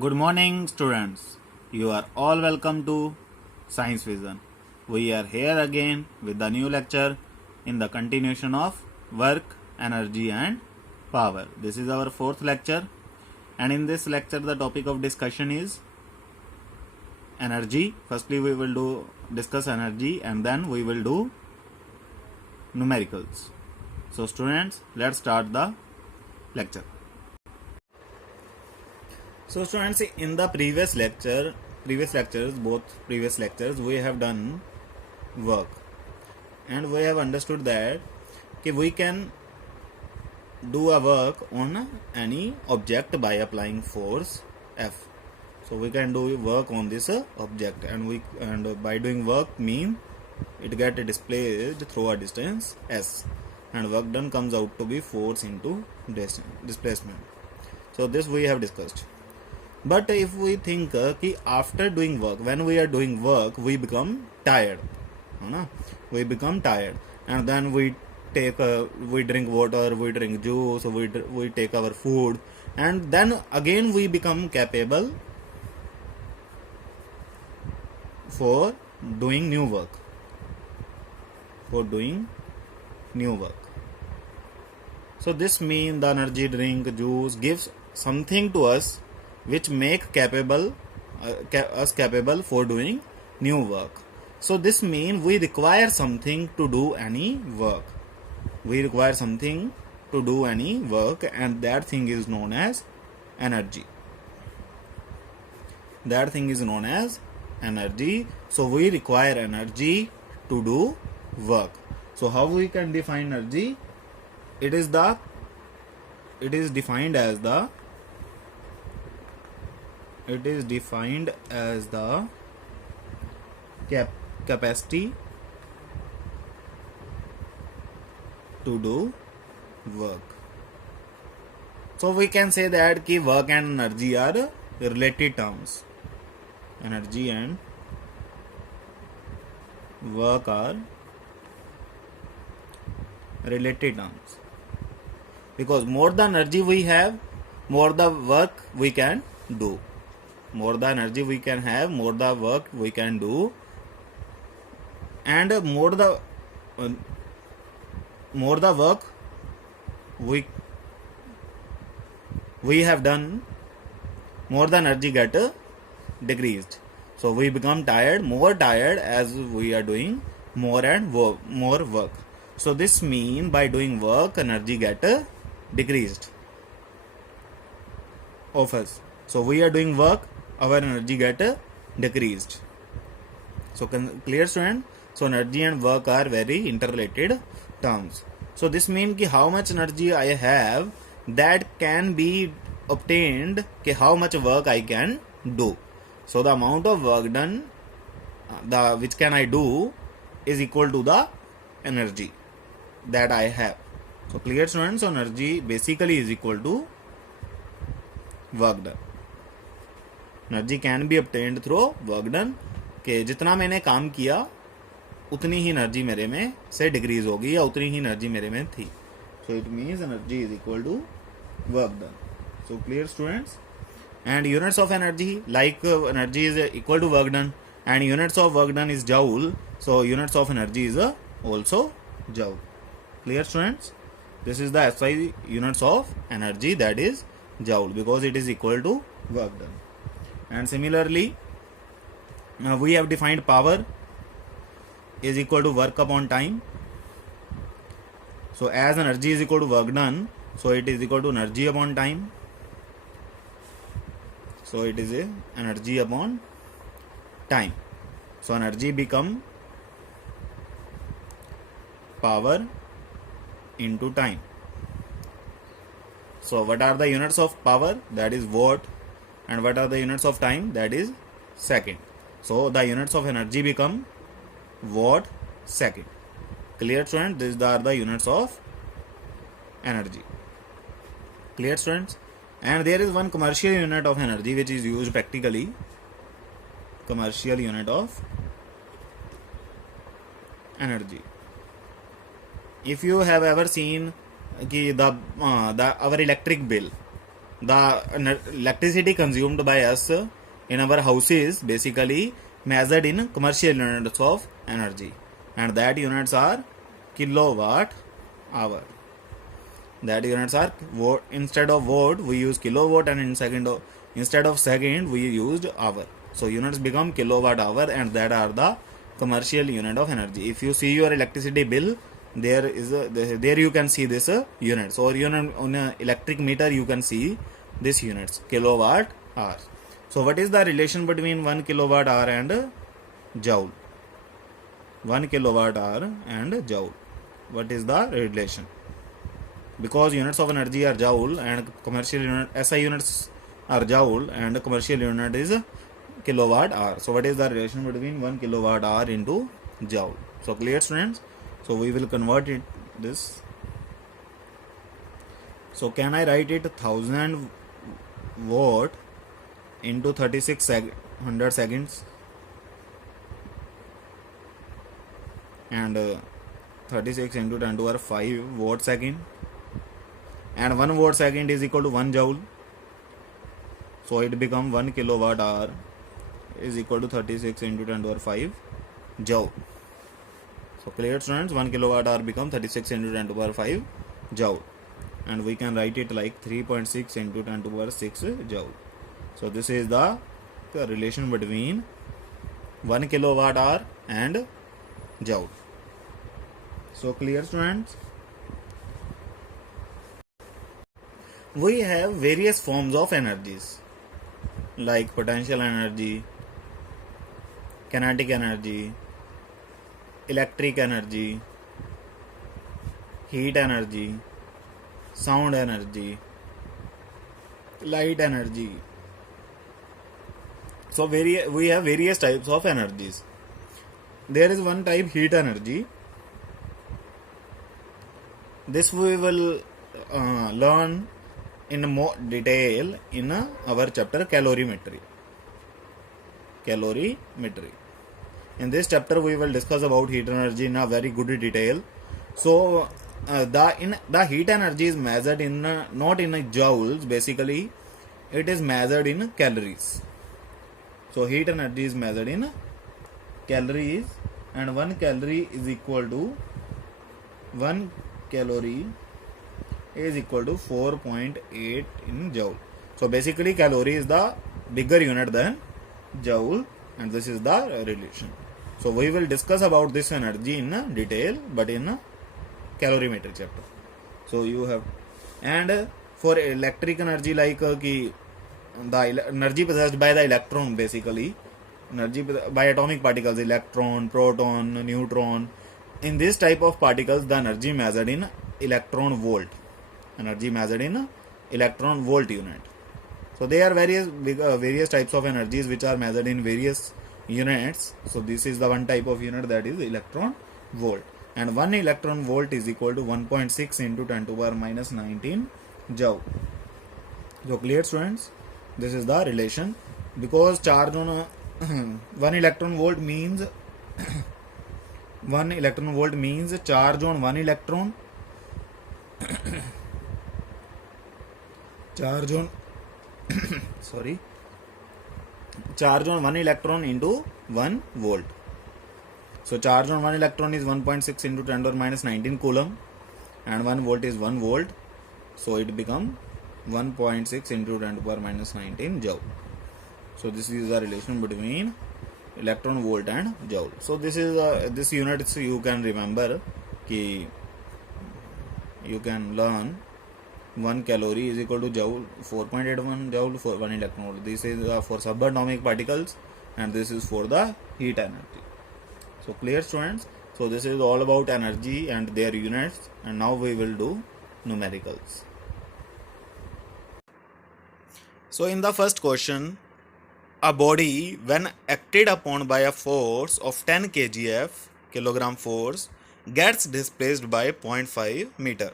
Good morning, students. You are all welcome to Science Vision. We are here again with the new lecture in the continuation of work, energy, and power. This is our fourth lecture, and in this lecture, the topic of discussion is energy. Firstly, we will discuss energy, and then we will do numericals. So, students, let's start the lecture. So students, in the previous lectures, we have done work, and we have understood that we can do a work on any object by applying force F. So we can do work on this object, and by doing work mean it get displaced through a distance S, and work done comes out to be force into displacement. So this we have discussed. But if we think कि after doing work, when we are doing work, we become tired, we become tired, and then we drink water, we drink juice, we take our food, and then again we become capable for doing new work. So this means the energy drink, juice gives something to us which make us capable for doing new work. So this means we require something to do any work. And that thing is known as energy. So we require energy to do work. So how we can define energy? It is defined as the capacity to do work. So we can say that work and energy are related terms. Energy and work are related terms, because more the energy we have, more the work we can do. More the energy we can have, more the work we can do, and more the work we have done, more the energy get decreased. So we become more tired as we are doing more work. So this means by doing work, energy get decreased of us. So we are doing work, our energy get decreased. So clear, student? So energy and work are very interrelated terms. So this means how much energy I have, that can be obtained how much work I can do. So the amount of work done, which can I do, is equal to the energy that I have. So clear, students? So energy basically is equal to work done. Energy can be obtained through work done, कि जितना मैंने काम किया उतनी ही energy मेरे में से decrease होगी या उतनी ही एनर्जी मेरे में थी. So it means energy is equal to work done. So clear, students? And units of energy, like energy is equal to work done, and units of work done is joule. So units of energy is also joule. Clear, students? This is the SI units of energy, that is joule, because it is equal to work done. And similarly, we have defined power is equal to work upon time. So as energy is equal to work done, so it is equal to energy upon time. So it is a energy upon time. So energy become power into time. So what are the units of power? That is watt. And what are the units of time? That is second. So the units of energy become watt second. Clear, students? These are the units of energy. Clear, students? And there is one commercial unit of energy which is used practically. Commercial unit of energy. If you have ever seen our electric bill, the electricity consumed by us in our houses basically measured in commercial units of energy, and that units are kilowatt hour. That units are watt. Instead of watt we use kilowatt, and instead of second we used hour. So units become kilowatt hour, and that are the commercial unit of energy. If you see your electricity bill, there you can see this units, or unit on a electric meter you can see this units, kilowatt hour. So what is the relation between 1 kilowatt hour and joule? 1 kilowatt hour and joule, what is the relation? Because units of energy are joule and commercial unit SI units are joule and commercial unit is kilowatt hour. So what is the relation between 1 kilowatt hour into joule? So clear, students? So we will convert it this. So can I write it 1000 watt into 3600 seconds, and 36 into 10 to power 5 watt second, and 1 watt second is equal to 1 joule. So it become 1 kilowatt hour is equal to 36 into 10 to power 5 joule. So clear, students? 1 kilowatt hour become 36 into 10 to power 5 joule, and we can write it like 3.6 into 10 to power 6 joule. So this is the relation between 1 kilowatt hour and joule. So clear, students? We have various forms of energies like potential energy, kinetic energy, electric energy, heat energy, sound energy, light energy. So we have various types of energies. There is one type, heat energy. This we will learn in more detail in our chapter calorimetry. In this chapter we will discuss about heat energy in a very good detail. So the heat energy is measured in not in joules, basically it is measured in calories. So heat energy is measured in calories, and 1 calorie is equal to 1 calorie is equal to 4.8 in joule. So basically calorie is the bigger unit than joule, and this is the relation. So we will discuss about this energy in detail, but in calorimetry chapter. So you have, and for electric energy, like the energy possessed by the electron, basically energy by atomic particles, electron, proton, neutron. In this type of particles, the energy measured in electron volt. Energy measured in electron volt unit. So there are various types of energies which are measured in various units. So this is the one type of unit, that is electron volt, and 1 electron volt is equal to 1.6 into 10 to the power minus 19 joule. So clear, students? This is the relation, because charge on 1 electron volt means 1 electron volt means charge on 1 electron charge on charge on 1 electron into 1 volt. So charge on 1 electron is 1.6 into 10 to the minus 19 coulomb, and 1 volt is 1 volt. So it become 1.6 into 10 to the power minus 19 joule. So this is the relation between electron volt and joule. So this is this units you can remember ki you can learn 1 calorie is equal to joule, 4.81 joule for 1 electron volt. This is for subatomic particles, and this is for the heat energy. So clear, students? So this is all about energy and their units, and now we will do numericals. So in the first question, a body when acted upon by a force of 10 kgf, kilogram force, gets displaced by 0.5 meter.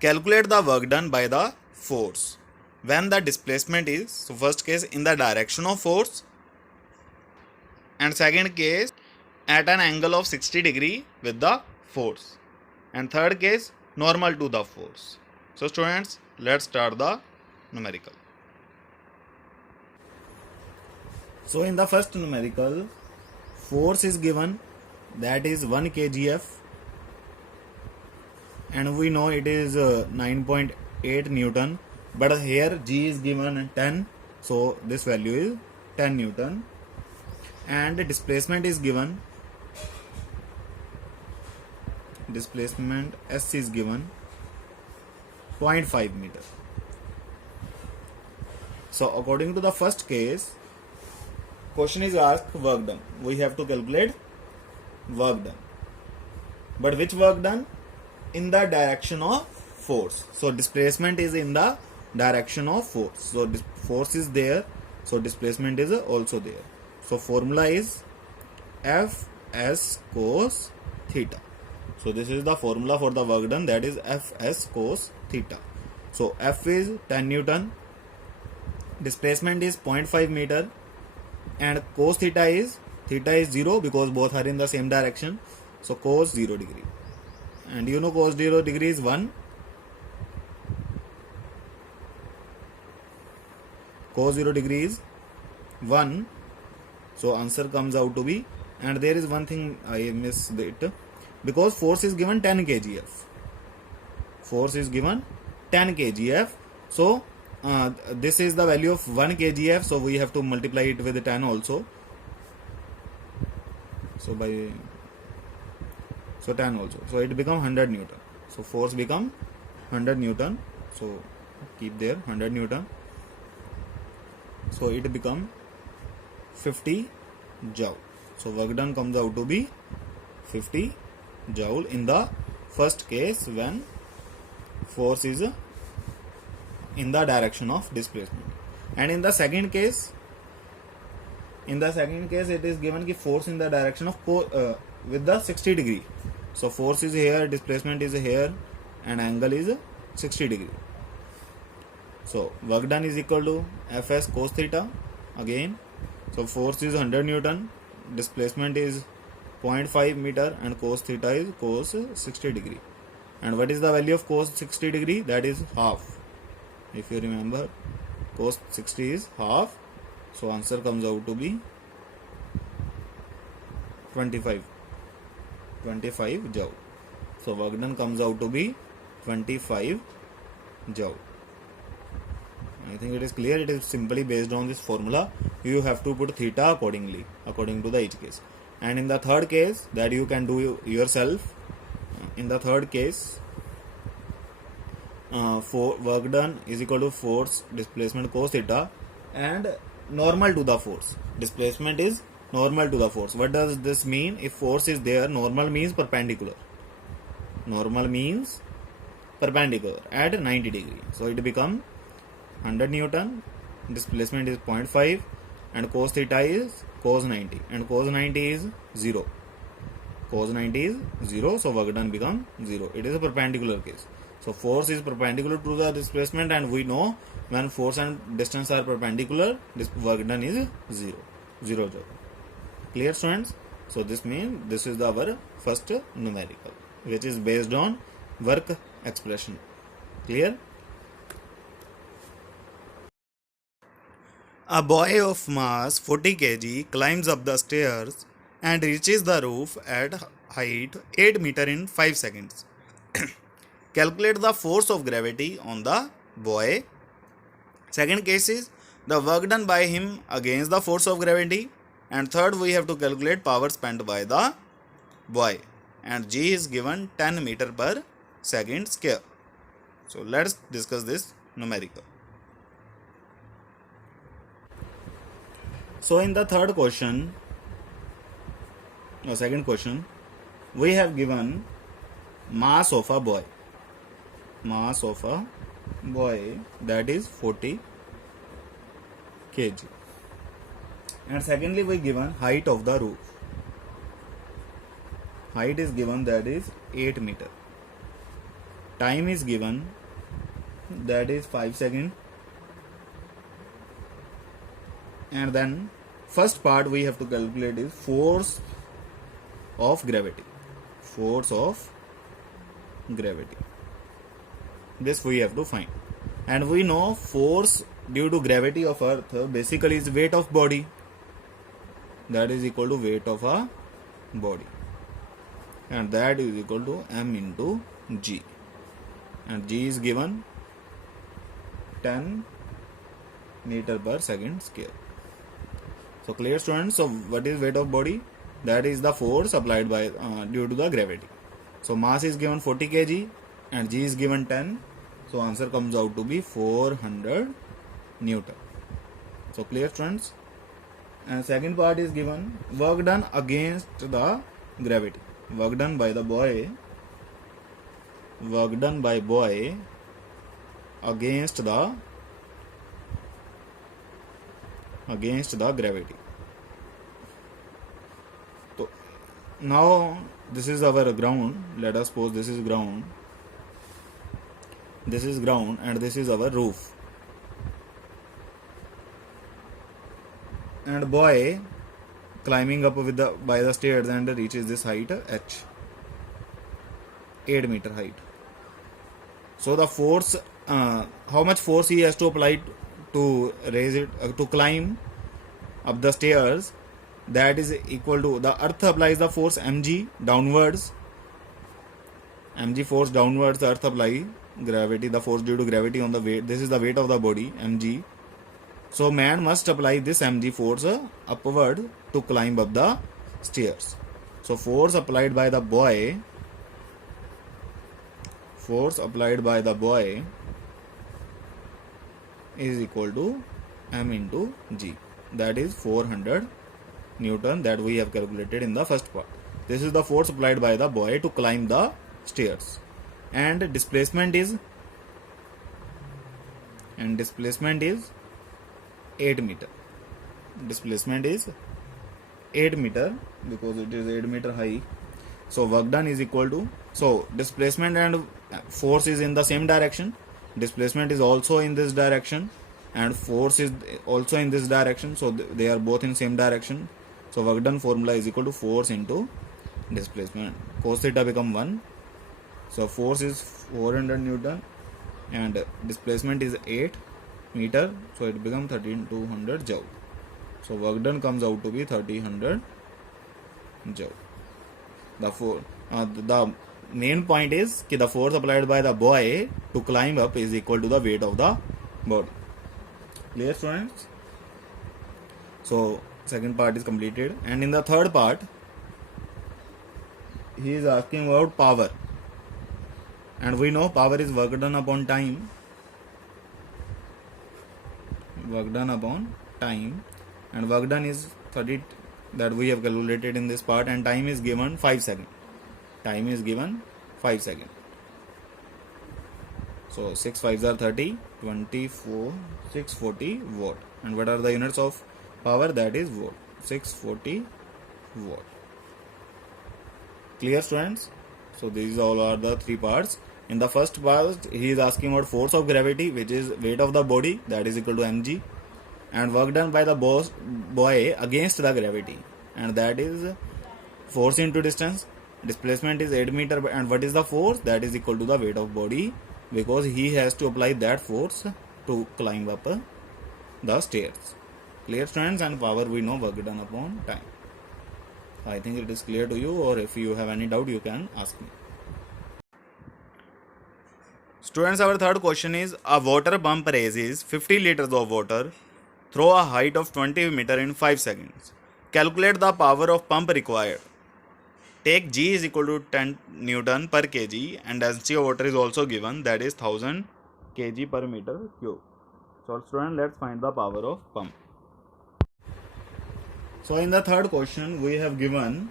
Calculate the work done by the force when the displacement is, so first case, in the direction of force, and second case at an angle of 60 degree with the force, and third case normal to the force. So students, let's start the numerical. So in the first numerical, force is given, that is 1 kgf, and we know it is 9.8 Newton, but here G is given 10, so this value is 10 Newton, and displacement is given, displacement S is given 0.5 meter. So according to the first case, question is asked work done. We have to calculate work done. But which work done? In the direction of force. So displacement is in the direction of force. So force is there. So displacement is also there. So formula is Fs cos theta. So this is the formula for the work done, that is Fs cos theta. So F is 10 Newton, displacement is 0.5 meter, and cos theta is 0 because both are in the same direction. So cos 0 degree, and you know cos 0 degree is 1. Cos 0 degree is 1. So answer comes out to be, and there is one thing I missed it, because force is given 10 kgf. Force is given 10 kgf. So this is the value of 1 kgf, so we have to multiply it with 10 also. So 10 also. So it become 100 Newton. So force become 100 Newton. So keep there 100 Newton. So it become 50 joule. So work done comes out to be 50 joule in the first case when force is in the direction of displacement. And in the second case, it is given ki force in the direction of with the 60 degree. So force is here, displacement is here, and angle is 60 degree. So work done is equal to Fs cos theta again. So force is 100 Newton, displacement is 0.5 meter, and cos theta is cos 60 degree. And what is the value of cos 60 degree? That is half. If you remember, cos 60 is half. So answer comes out to be 25 joule. So work done comes out to be 25 joule. I think it is clear. It is simply based on this formula. You have to put theta accordingly, according to the each case. And in the third case, that you can do yourself. In the third case, for work done is equal to force, displacement cos theta, and normal to the force. Displacement is normal to the force. What does this mean? If force is there, normal means perpendicular. Normal means perpendicular at 90 degree. So it become 100 Newton, displacement is 0.5, and cos theta is cos 90, and cos 90 is 0. Cos 90 is 0, so work done become 0. It is a perpendicular case. So force is perpendicular to the displacement, and we know when force and distance are perpendicular, this work done is 0 joule. Clear, students? So this means this is our first numerical, which is based on work expression. Clear? A boy of mass 40 kg climbs up the stairs and reaches the roof at height 8 meter in 5 seconds. Calculate the force of gravity on the boy. Second case is the work done by him against the force of gravity. And third, we have to calculate power spent by the boy. And G is given 10 meter per second square. So let's discuss this numerical. So in the second question, we have given mass of a boy. Mass of a boy, that is 40 kg. And secondly, we given height of the roof. Height is given, that is 8 meter. Time is given, that is 5 seconds. And then first part we have to calculate is force of gravity. Force of gravity. This we have to find. And we know force due to gravity of earth basically is weight of body, that is equal to weight of a body, and that is equal to m into g, and g is given 10 meter per second square. So clear students? So what is weight of body? That is the force applied by due to the gravity. So mass is given 40 kg and g is given 10. So answer comes out to be 400 Newton. So clear students? And second part is given work done against the gravity. Work done by boy against the gravity. So now this is our ground. Let us suppose this is ground. This is ground and this is our roof. And boy climbing up by the stairs and reaches this height h, 8 meter height. So the force, how much force he has to apply to raise it, to climb up the stairs, that is equal to, the earth applies the force mg downwards, mg force downwards, the earth apply gravity, the force due to gravity on the weight, this is the weight of the body mg. So man must apply this mg force upward to climb up the stairs. So force applied by the boy is equal to m into g, that is 400 Newton, that we have calculated in the first part. This is the force applied by the boy to climb the stairs, and displacement is 8 meter. Displacement is 8 meter because it is 8 meter high. So work done is equal to, so displacement and force is in the same direction, displacement is also in this direction, and force is also in this direction, so they are both in same direction. So work done formula is equal to force into displacement. Cos theta become 1. So force is 400 Newton and displacement is 8 meter, so it becomes 13,200 joule. So work done comes out to be 300 joule. The main point is that the force applied by the boy to climb up is equal to the weight of the body. Clear students? So second part is completed, and in the third part he is asking about power, and we know power is work done upon time. And work done is 30, that we have calculated in this part, and time is given 5 seconds. So 6 5s are 30, 24, 640 watt. And what are the units of power? That is watt, 640 watt. Clear students? So these all are the three parts. In the first part he is asking about force of gravity, which is weight of the body, that is equal to mg, and work done by the boy against the gravity, and that is force into distance. Displacement is 8 meter, and what is the force? That is equal to the weight of body, because he has to apply that force to climb up the stairs. Clear students? And power we know, work done upon time. I think it is clear to you, or if you have any doubt you can ask me. Students, our third question is, a water pump raises 50 liters of water through a height of 20 meter in 5 seconds. Calculate the power of pump required. Take G is equal to 10 Newton per kg, and density of water is also given, that is 1000 kg per meter cube. So students, let's find the power of pump. So in the third question we have given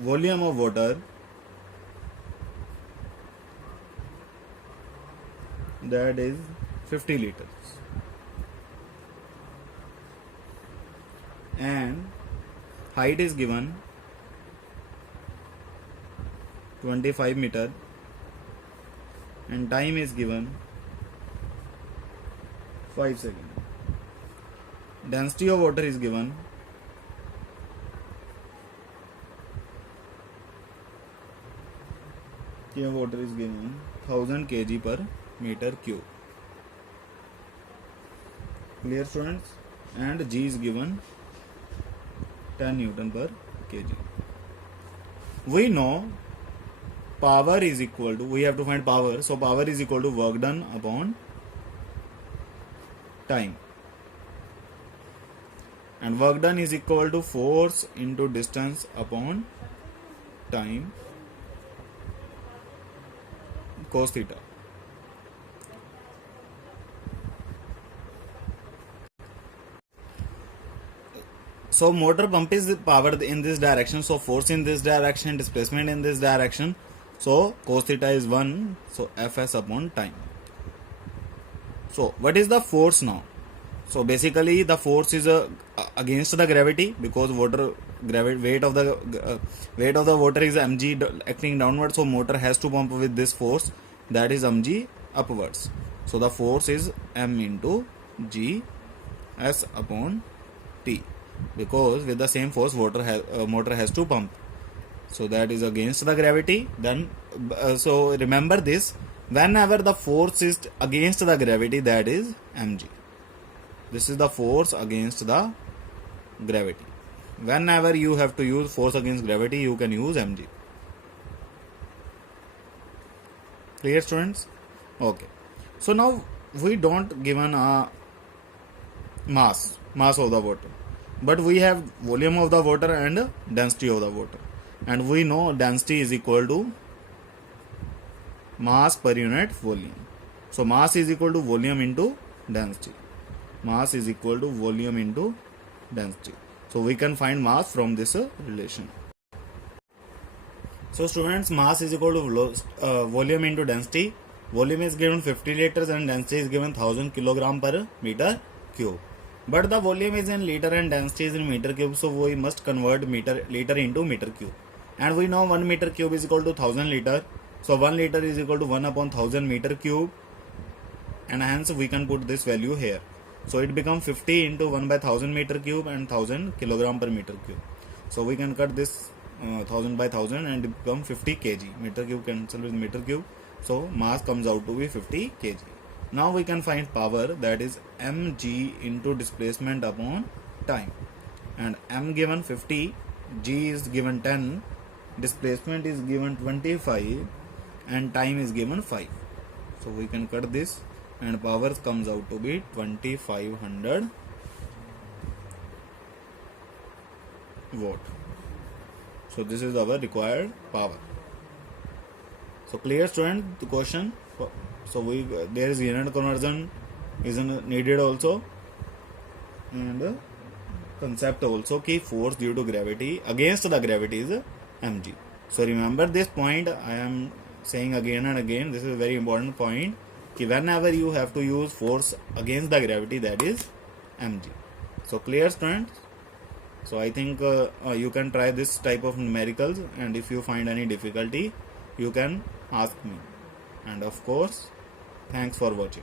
volume of water, that is 50 liters, and height is given 25 meter, and time is given 5 seconds. Density of water is given, water is given 1000 kg per meter cube. Clear, students? And G is given 10 Newton per kg. We know power is equal to, we have to find power, so power is equal to work done upon time, and work done is equal to force into distance upon time cos theta. So motor pump is powered in this direction, so force in this direction, displacement in this direction, so cos theta is 1, so Fs upon time. So what is the force now? So basically the force is against the gravity, because water weight of the water is mg acting downward, so motor has to pump with this force, that is mg upwards. So the force is m into g s upon t, because with the same force motor has to pump, so that is against the gravity. Then so remember this, whenever the force is against the gravity, that is mg. This is the force against the gravity. Whenever you have to use force against gravity, you can use mg. Clear, students? Okay. So now we don't given a mass of the water, but we have volume of the water and density of the water, and we know density is equal to mass per unit volume. So mass is equal to volume into density. Mass is equal to volume into density. So we can find mass from this relation. So students, mass is equal to volume into density. Volume is given 50 liters and density is given 1000 kilogram per meter cube. But the volume is in liter and density is in meter cube, so we must convert liter into meter cube. And we know 1 meter cube is equal to 1000 liter. So 1 liter is equal to 1 upon 1000 meter cube, and hence we can put this value here. So it becomes 50 into 1 by 1000 meter cube and 1000 kilogram per meter cube. So we can cut this 1000 by 1000 and it becomes 50 kg. Meter cube cancel with meter cube. So mass comes out to be 50 kg. Now we can find power, that is mg into displacement upon time. And m given 50, g is given 10, displacement is given 25, and time is given 5. So we can cut this, and power comes out to be 2500 watt. So this is our required power. So clear, student, the question? So there is unit conversion is needed also, and concept also ki force due to gravity against the gravity is mg. So remember this point, I am saying again and again, this is a very important point, ki whenever you have to use force against the gravity, that is mg. So clear, students? So I think you can try this type of numericals, and if you find any difficulty, you can ask me. And of course, thanks for watching.